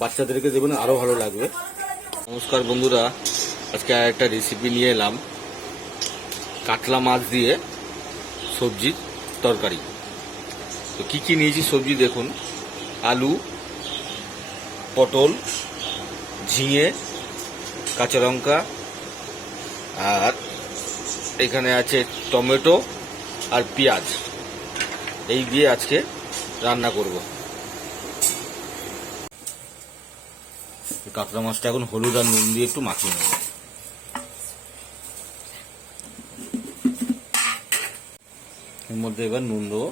বাচ্চাদেরকে দেবেন, আরও ভালো লাগবে। নমস্কার বন্ধুরা, আজকে আর একটা রেসিপি নিয়ে এলাম, কাতলা মাছ দিয়ে সবজির তরকারি। তো কী কী নিয়েছি সবজি দেখুন: আলু, পটল, ঝিঙে, কাঁচা লঙ্কা, আর এখানে আছে টমেটো আর পেঁয়াজ। এই দিয়ে আজকে রান্না করব। কাতলা মাছটা এখন হলুদ আর নুন দিয়ে একটু মাখিয়ে নেব। এর মধ্যে এবার নুন দেবো,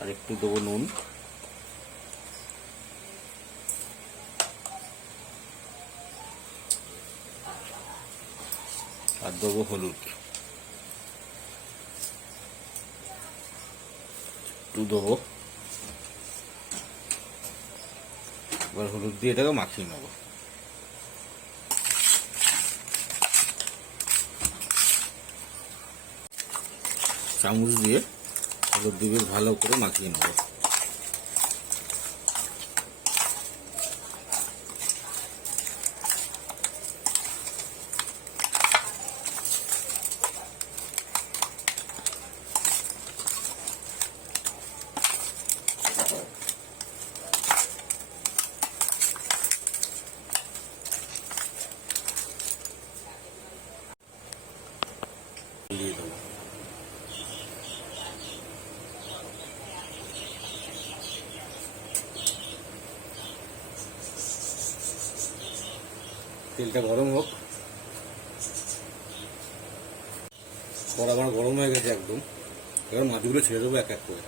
আর একটু দেবো নুন, আর দেবো হলুদ, একটু দেবো। এবার হলুদ দিয়ে এটাকে মাখিয়ে নেব। চামচ দিয়ে হলুদ দিয়ে ভালো করে মাখিয়ে নেব। দিয়ে দেবো। তেলটা গরম হোক। কড়া আমার গরম হয়ে গেছে একদম। এবার মাছগুলো ছেড়ে দেবো এক এক করে।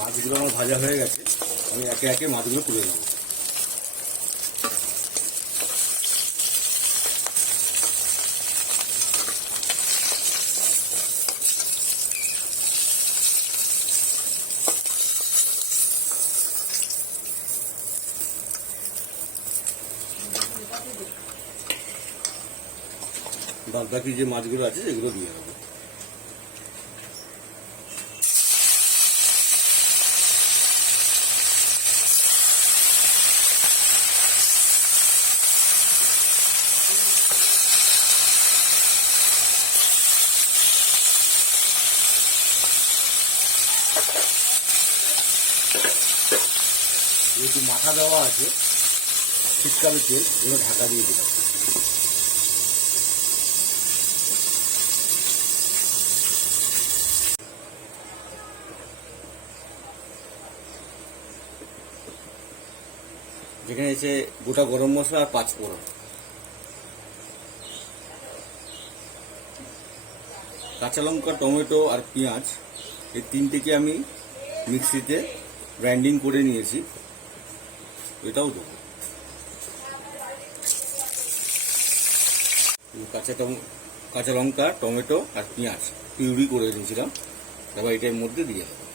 মাছগুলো আমার ভাজা হয়ে গেছে, আমি একে একে মাছগুলো তুলে নেব। বাদ বাকি যে মাছগুলো আছে সেগুলো দিয়ে দেবো। যেহেতু মাথা দেওয়া আছে, শীতকালে তেল, এগুলো ঢাকা দিয়ে দিলাম। যেখানে এসে গোটা গরম মশলা আর 5 ফোড়ন, কাঁচা লঙ্কা, টমেটো আর পেঁয়াজ, এই তিনটেকে আমি মিক্সিতে গ্রাইন্ডিং করে নিয়েছি, এটাও দেবো। কাঁচা লঙ্কা, টমেটো আর পেঁয়াজ পিউরি করে নিয়েছিলাম, তারপর এটার মধ্যে দিয়ে দেবো।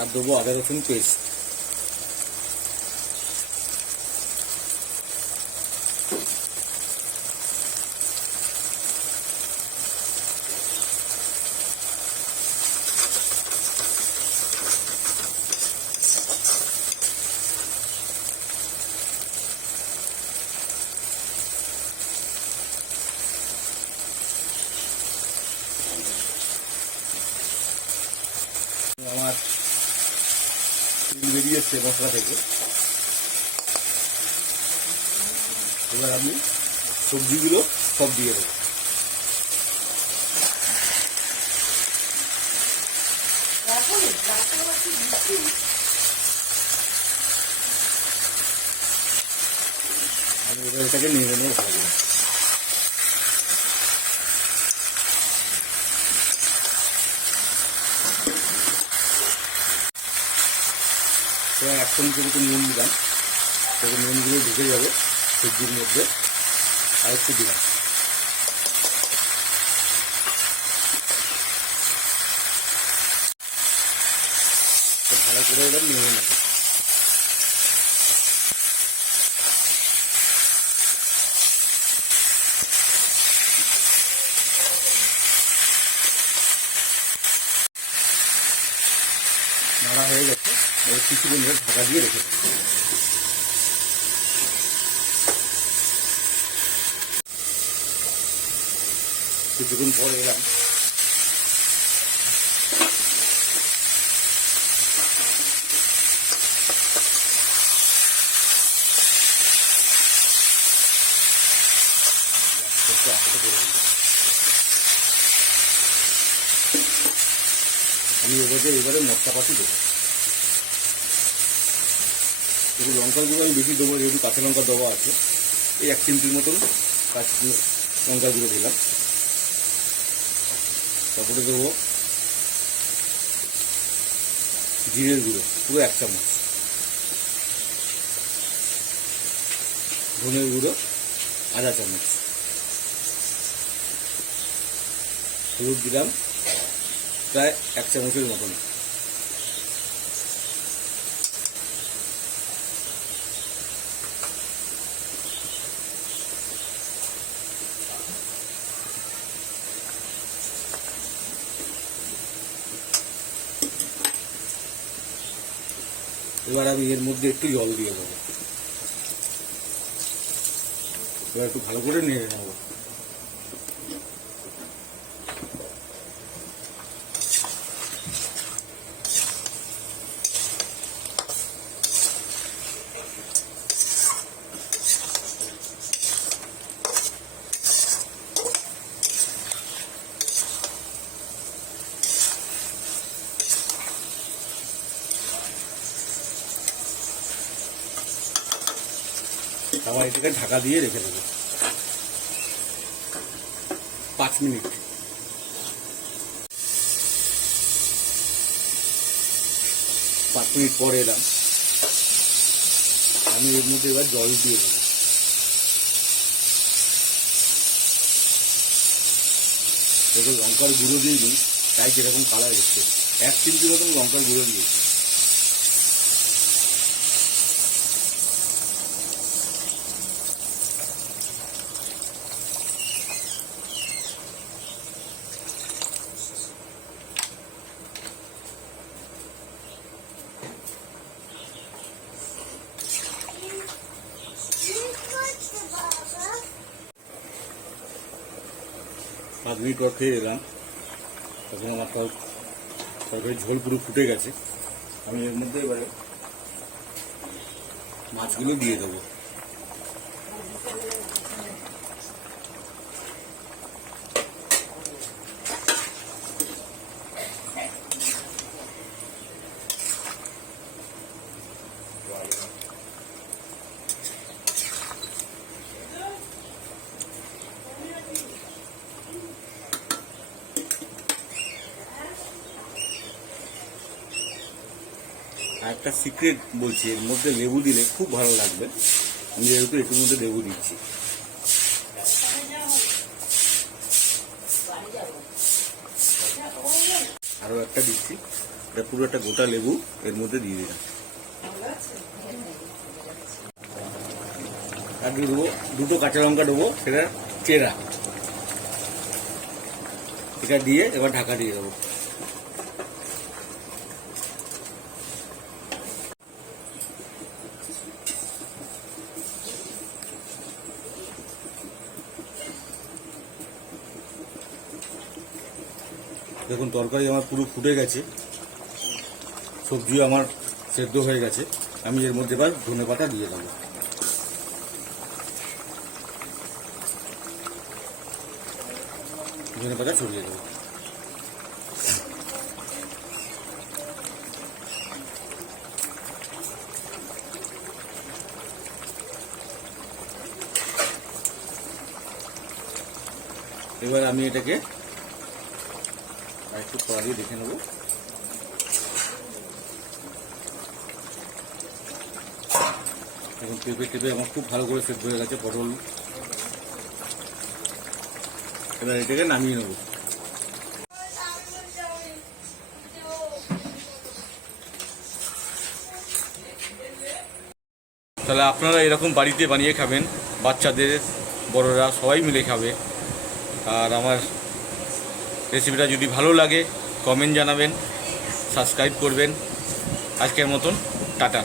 আর দেবো আদা রসুন পেস্ট। এসছে মশলা থেকে। এবার আমি সবজিগুলো সব দিয়ে দেবো। আমি এবার এটাকে নিয়ে নেবো ভালো করে। এবার 1 চামচের মতো নুন দিলাম, তবে নুনগুলো ঢুকে যাবে সবজির মধ্যে। আর একটু দিলাম, ভালো করে এবার নিয়ে নেবো। নাড়া হয়ে গেছে, এবার কিছুক্ষণ ধরে ঢাকা দিয়ে রেখে দেবো। কিছুক্ষণ পর এলাম, আস্তে করে আমি এবারে মশলাপাতি দেবো। যেহেতু লঙ্কার গুঁড়ো আমি বেশি দেবো, যেহেতু কাঁচা লঙ্কা দেওয়া আছে, এই 1 চিমটির মতন লঙ্কার গুঁড়ো দিলাম। তারপরে দেবো জিরের গুঁড়ো পুরো 1 চামচ, ধনের গুঁড়ো আধা চামচ, হলুদ দিলাম প্রায় 1 চামচের মতন। এবার আমি এর মধ্যে একটু জল দিয়ে দেবো। এবার একটু ভালো করে নেড়ে নেবো। আবার এটাকে ঢাকা দিয়ে রেখে দেবো 5 মিনিট। 5 মিনিট পরে এলাম, আমি এর মধ্যে এবার জল দিয়ে দেবো। দেখো লঙ্কার গুঁড়ো দিয়ে দিই, তাই যেরকম কালার এসছে। 1 চিমটির মতন লঙ্কার গুঁড়ো দিয়েছি। পাঁচ মিনিট পর ফিরে এলাম, তখন আমার তরকারি ঝোল পুরো ফুটে গেছে। আমি এর মধ্যে এবারে মাছগুলো দিয়ে দেবো। আর একটা সিক্রেট বলছি, এর মধ্যে লেবু দিলে খুব ভালো লাগবে। আমি যেহেতু এটার মধ্যে লেবু দিচ্ছি। আরো একটা দিচ্ছি, এটা পুরো একটা গোটা লেবু এর মধ্যে দিয়ে দিলাম। আর দিয়ে দেবো 2টো কাঁচা লঙ্কা দেবো, সেটা চেরা। এটা দিয়ে এবার ঢাকা দিয়ে দেবো। দেখুন তরকারি আমার পুরো ফুটে গেছে, সবজিও আমার সেদ্ধ হয়ে গেছে। আমি এর মধ্যে এবার ধনেপাতা দিয়ে দেবো। ধনেপাতা ছড়িয়ে দেবো। এবার আমি এটাকে একটু কড়া দিয়ে দেখে নেব। এখন পেঁপে আমার খুব ভালো করে সেদ্ধ হয়ে গেছে পটল। এবার এটাকে নামিয়ে নেব। তাহলে আপনারা এরকম বাড়িতে বানিয়ে খাবেন, বাচ্চাদের বড়রা সবাই মিলে খাবে। আর আমার রেসিপিটা যদি ভালো লাগে কমেন্ট জানাবেন, সাবস্ক্রাইব করবেন। আজকের মতন টাটা।